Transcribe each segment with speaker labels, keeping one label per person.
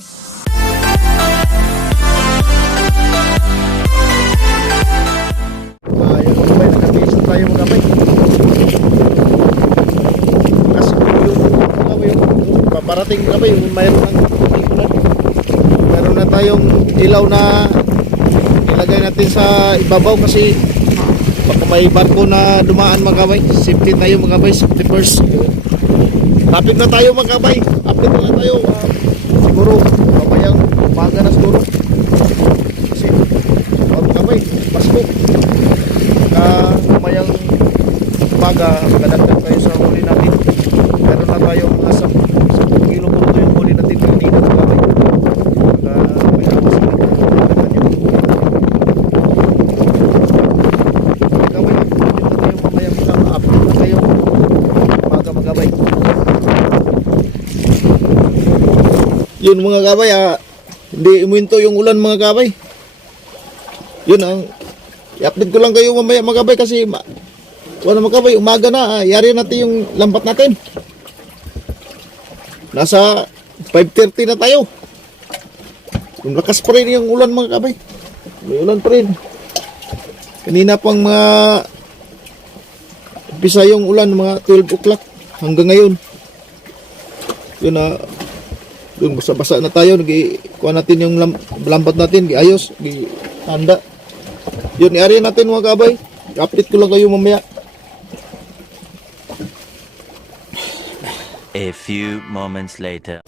Speaker 1: Yung mga bay, nag-station tayo mga bay. Kasi yung mga yung paparating mga bay, mayroon ng ikulan. Meron na tayong ilaw na ilagay natin sa ibabaw kasi baka may barko na dumaan mga bay. Safety tayo mga bay, safety first. Lapit na tayo mga bay. Update na tayo. Ah, siguro, mamayang umaga na siguro. Kasi, ah, mga bay, Pasko. Na mayang umaga magdadagdag tayo sa huli natin. Meron na tayong mga 10 kilo po ito yung huli natin kanina sa kamay na may amas na nagdadagdagan yung gabay na yun na tayo mamayang isang upload na tayo umaga magabay yun mga gabay ah. Hindi imuinto yung ulan mga gabay yun ang i-update ko lang kayo mamaya magabay kasi ma wala magabay umaga na ah, yari natin yung lambat natin. Nasa 5.30 na tayo. Yung lakas pa rin yung ulan mga kabay. May ulan pa rin. Kanina pang mga umpisa yung ulan mga 12 o'clock hanggang ngayon. Yun na yun basa-basa na tayo nag kuha natin yung lam, lambat natin giayos gi handa yun, i natin mga kabay. Update ko lang kayo mamaya.
Speaker 2: A few moments later.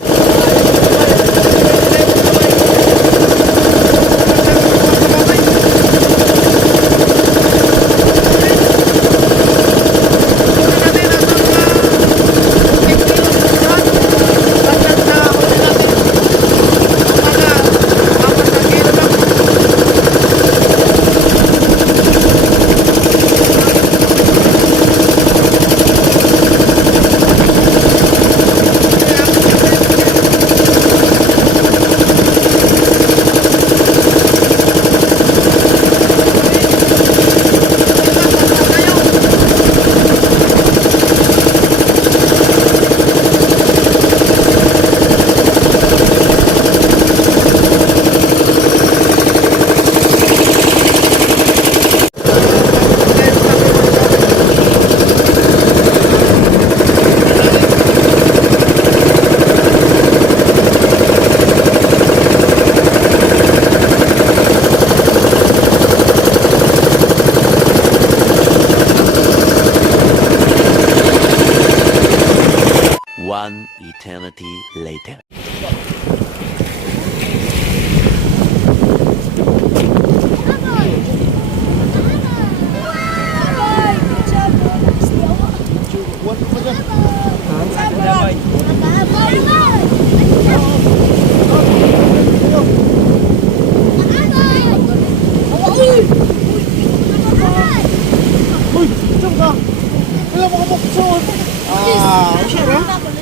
Speaker 2: One eternity later.
Speaker 1: Uy, saan ka? Wala mo kabukson. Ah, siya ba?